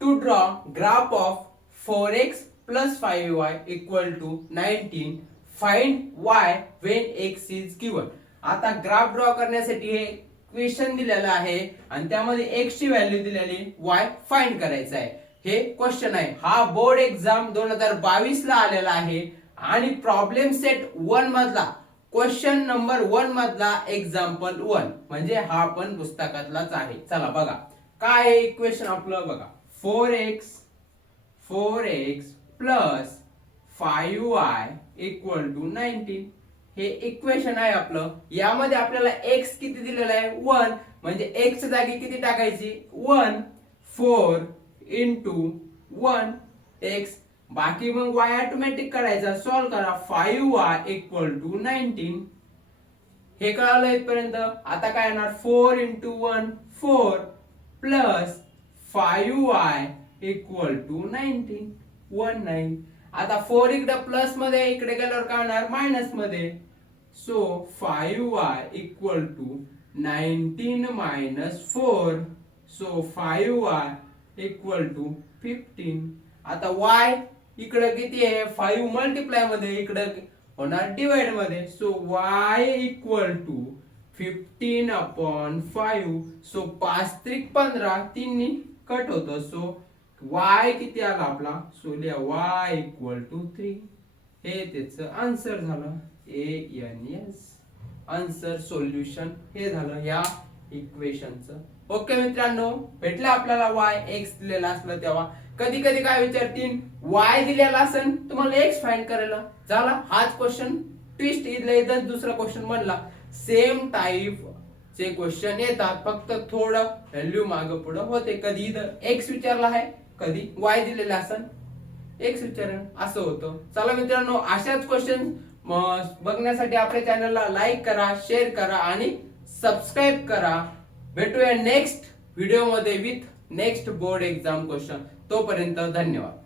To draw graph of 4x plus 5y equal to 19, find y when x is given. आता graph draw करण्यासाठी हे question दिलेलं आहे आणि त्यामध्ये x ची व्हॅल्यू दिलेली, y फाइंड करायचा आहे. हे क्वेश्चन आहे. हा बोर्ड एक्झाम 2022 ला आलेला आहे आणि प्रॉब्लेम सेट 1 मधला क्वेश्चन नंबर 1 मधला एक्झाम्पल 1 म्हणजे हा पण पुस्तकातलाच आहे. चला बघा काय आहे इक्वेशन आपलं. बघा 4x plus 5y equal to 19 हे इक्वेशन आहे आपलं. यामध्ये आपल्याला x किती दिलेला आहे 1 म्हणजे x च्या जागी किती टाकायची 1. 4 into 1 x बाकी मग y ऑटोमॅटिक काढायचा. सॉल्व करा. 5y इक्वल टू 19 हे कळालं इथपर्यंत. आता काय येणार 4 into 1 4 plus 5y equal to 19 19. आता 4 इकडे प्लस मध्ये इकडे गेल्यावर काय होणार मायनस मध्ये. So 5y equal to 19 minus 4. So 5y equal to 15. आता y इकडे किती आहे 5 मल्टिप्लाय मध्ये इकडे होणार डिवाइड मध्ये. So y equal to 15 upon 5. So 5 त्रिक 15 तीन कट होतं. सो y किती आला आपला. सो लिहा y इक्वल टू 3. हे त्याचं आन्सर झालं. ANS आन्सर सोल्युशन हे झालं या इक्वेशनचं. ओके मित्रांनो, भेटला आपल्याला y x दिलेला असलं तेव्हा कधी कधी काय विचारतील y दिलेला असेल तुम्हाला x फाइंड करायला झाला. हाच क्वेश्चन ट्विस्ट इथं दुसरा क्वेश्चन बनला. सेम टाइप चे क्वेश्चन येतात फक्त थोडं व्हॅल्यू मागे पुढे होते. कधी इथं x विचारला आहे कधी y दिलेला असेल x विचारलं असं होतं. चला मित्रांनो, अशाच क्वेश्चन बघण्यासाठी आपल्या चॅनलला लाईक करा, शेअर करा आणि सबस्क्राईब करा. भेटूया नेक्स्ट व्हिडिओ मध्ये with next board exam question. तोपर्यंत धन्यवाद.